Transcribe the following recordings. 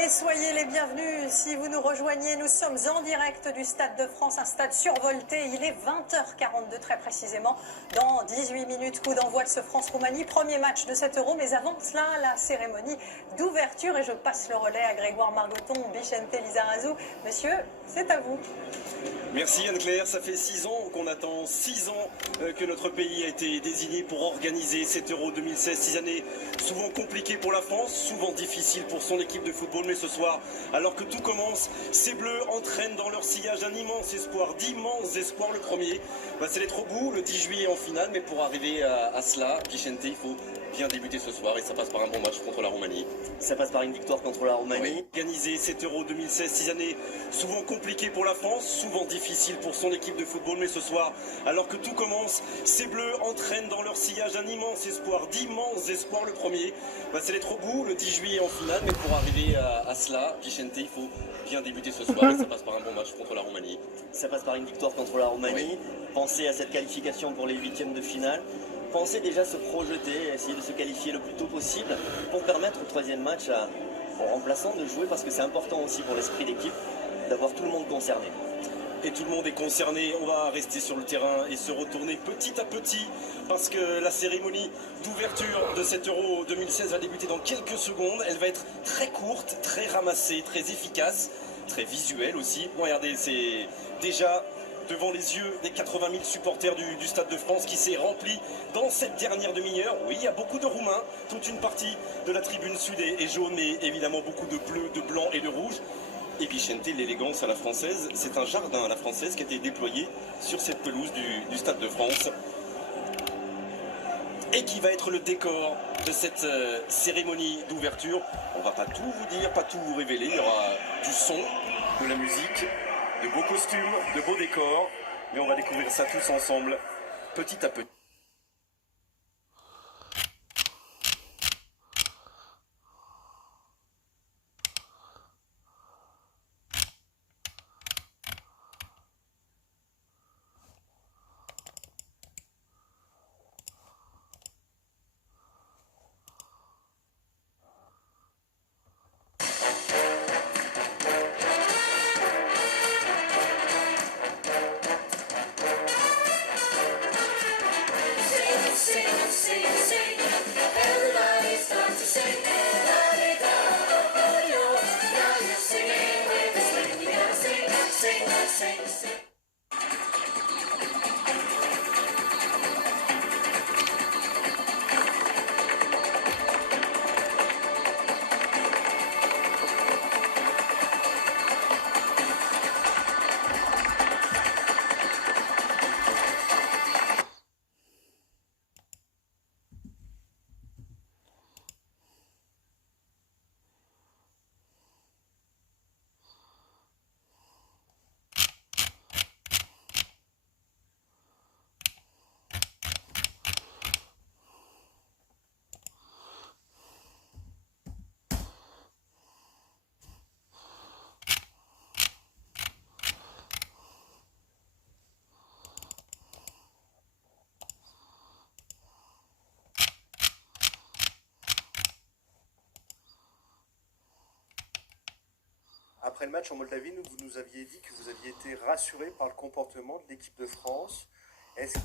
Et soyez les bienvenus si vous nous rejoignez. Nous sommes en direct du Stade de France, un stade survolté. Il est 20h42 très précisément. Dans 18 minutes, coup d'envoi de ce France-Roumanie. Premier match de cet Euro. Mais avant cela, la cérémonie d'ouverture. Et je passe le relais à Grégoire Margoton, Bichente Lizarazu. Monsieur, c'est à vous. Merci Anne-Claire, ça fait 6 ans qu'on attend, 6 ans que notre pays a été désigné pour organiser cet Euro 2016, 6 années souvent compliquées pour la France, souvent difficiles pour son équipe de football, mais ce soir, alors que tout commence, ces Bleus entraînent dans leur sillage un immense espoir, d'immenses espoirs. Le premier, c'est d'être au bout le 10 juillet en finale, mais pour arriver à cela, Bichente, il faut bien débuter ce soir et ça passe par un bon match contre la Roumanie. Ça passe par une victoire contre la Roumanie. Oui. Organiser cet Euro 2016, 6 années souvent compliquées pour la France, souvent difficiles pour son équipe de football, mais ce soir, alors que tout commence, ces Bleus entraînent dans leur sillage un immense espoir, d'immenses espoirs. Le premier, c'est d'être au bout le 10 juillet en finale, mais pour arriver à cela, Bichente, il faut bien débuter ce soir et ça passe par un bon match contre la Roumanie. Ça passe par une victoire contre la Roumanie. Oui. Pensez à cette qualification pour les huitièmes de finale. Pensez déjà se projeter, essayer de se qualifier le plus tôt possible pour permettre au troisième match aux remplaçants de jouer, parce que c'est important aussi pour l'esprit d'équipe d'avoir tout le monde concerné. Et tout le monde est concerné, on va rester sur le terrain et se retourner petit à petit parce que la cérémonie d'ouverture de cet Euro 2016 va débuter dans quelques secondes. Elle va être très courte, très ramassée, très efficace, très visuelle aussi. Regardez, c'est déjà devant les yeux des 80 000 supporters du Stade de France qui s'est rempli dans cette dernière demi-heure. Oui, il y a beaucoup de Roumains, toute une partie de la tribune sud est jaune, mais évidemment beaucoup de bleu, de blanc et de rouge. Et Bichente, l'élégance à la française, c'est un jardin à la française qui a été déployé sur cette pelouse du Stade de France et qui va être le décor de cette cérémonie d'ouverture. On va pas tout vous dire, pas tout vous révéler, il y aura du son, de la musique, de beaux costumes, de beaux décors, mais on va découvrir ça tous ensemble, petit à petit. Après le match en Moldavie, vous nous aviez dit que vous aviez été rassuré par le comportement de l'équipe de France. Est-ce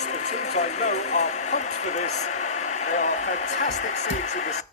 yes, the teams I know are pumped for this. They are fantastic seats in this.